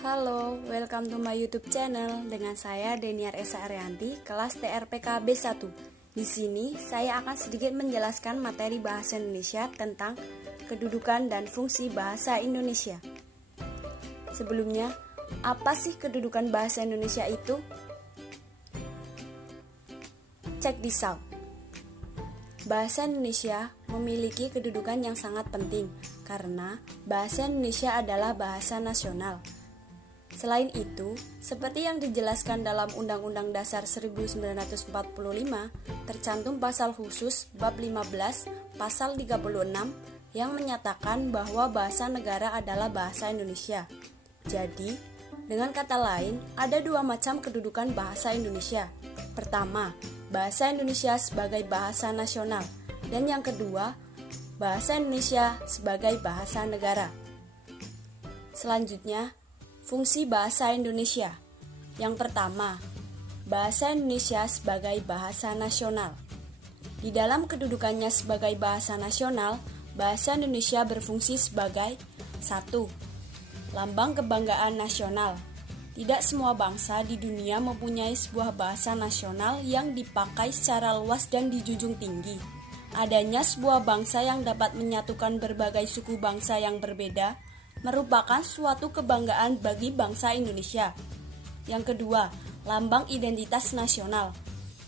Halo, welcome to my YouTube channel. Dengan saya Deniar Esa Arianti, kelas TRPK B1. Di sini saya akan sedikit menjelaskan materi bahasa Indonesia tentang kedudukan dan fungsi bahasa Indonesia. Sebelumnya, apa sih kedudukan bahasa Indonesia itu? Check this out. Bahasa Indonesia memiliki kedudukan yang sangat penting karena bahasa Indonesia adalah bahasa nasional. Selain itu, seperti yang dijelaskan dalam Undang-Undang Dasar 1945, tercantum pasal khusus bab 15, pasal 36 yang menyatakan bahwa bahasa negara adalah bahasa Indonesia. Jadi, dengan kata lain, ada dua macam kedudukan bahasa Indonesia. Pertama, bahasa Indonesia sebagai bahasa nasional, dan yang kedua, bahasa Indonesia sebagai bahasa negara. Selanjutnya, fungsi bahasa Indonesia. Yang pertama, bahasa Indonesia sebagai bahasa nasional. Di dalam kedudukannya sebagai bahasa nasional, bahasa Indonesia berfungsi sebagai 1. Lambang kebanggaan nasional. Tidak semua bangsa di dunia mempunyai sebuah bahasa nasional yang dipakai secara luas dan dijunjung tinggi. Adanya sebuah bangsa yang dapat menyatukan berbagai suku bangsa yang berbeda merupakan suatu kebanggaan bagi bangsa Indonesia. Yang kedua, lambang identitas nasional.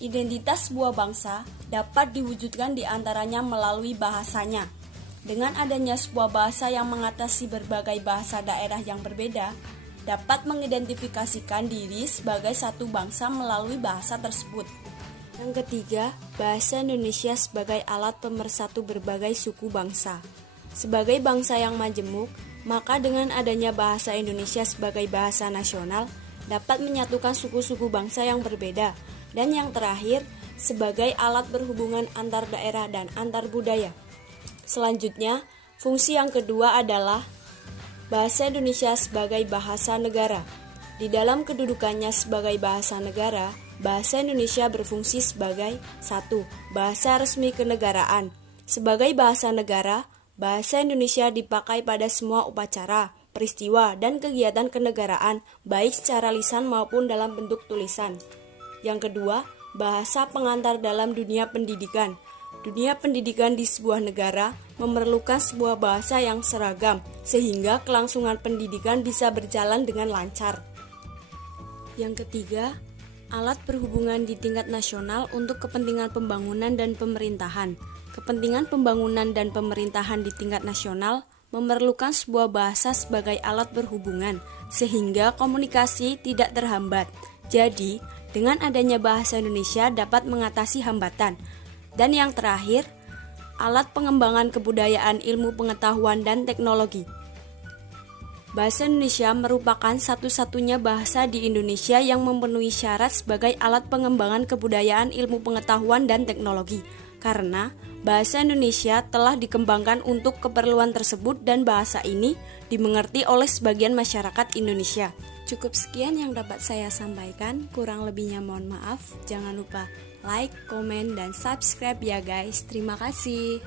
Identitas sebuah bangsa dapat diwujudkan di antaranya melalui bahasanya. Dengan adanya sebuah bahasa yang mengatasi berbagai bahasa daerah yang berbeda, dapat mengidentifikasikan diri sebagai satu bangsa melalui bahasa tersebut. Yang ketiga, bahasa Indonesia sebagai alat pemersatu berbagai suku bangsa. Sebagai bangsa yang majemuk, maka dengan adanya bahasa Indonesia sebagai bahasa nasional dapat menyatukan suku-suku bangsa yang berbeda. Dan yang terakhir, sebagai alat berhubungan antar daerah dan antar budaya. Selanjutnya, fungsi yang kedua adalah bahasa Indonesia sebagai bahasa negara. Di dalam kedudukannya sebagai bahasa negara, bahasa Indonesia berfungsi sebagai 1. Bahasa resmi kenegaraan. Sebagai bahasa negara, bahasa Indonesia dipakai pada semua upacara, peristiwa, dan kegiatan kenegaraan, baik secara lisan maupun dalam bentuk tulisan. Yang kedua, bahasa pengantar dalam dunia pendidikan. Dunia pendidikan di sebuah negara memerlukan sebuah bahasa yang seragam, sehingga kelangsungan pendidikan bisa berjalan dengan lancar. Yang ketiga, alat berhubungan di tingkat nasional untuk kepentingan pembangunan dan pemerintahan. Kepentingan pembangunan dan pemerintahan di tingkat nasional memerlukan sebuah bahasa sebagai alat berhubungan, sehingga komunikasi tidak terhambat. Jadi, dengan adanya bahasa Indonesia dapat mengatasi hambatan. Dan yang terakhir, alat pengembangan kebudayaan, ilmu pengetahuan, dan teknologi. Bahasa Indonesia merupakan satu-satunya bahasa di Indonesia yang memenuhi syarat sebagai alat pengembangan kebudayaan, ilmu pengetahuan, dan teknologi. Karena bahasa Indonesia telah dikembangkan untuk keperluan tersebut dan bahasa ini dimengerti oleh sebagian masyarakat Indonesia. Cukup sekian yang dapat saya sampaikan, kurang lebihnya mohon maaf. Jangan lupa like, komen, dan subscribe ya guys. Terima kasih.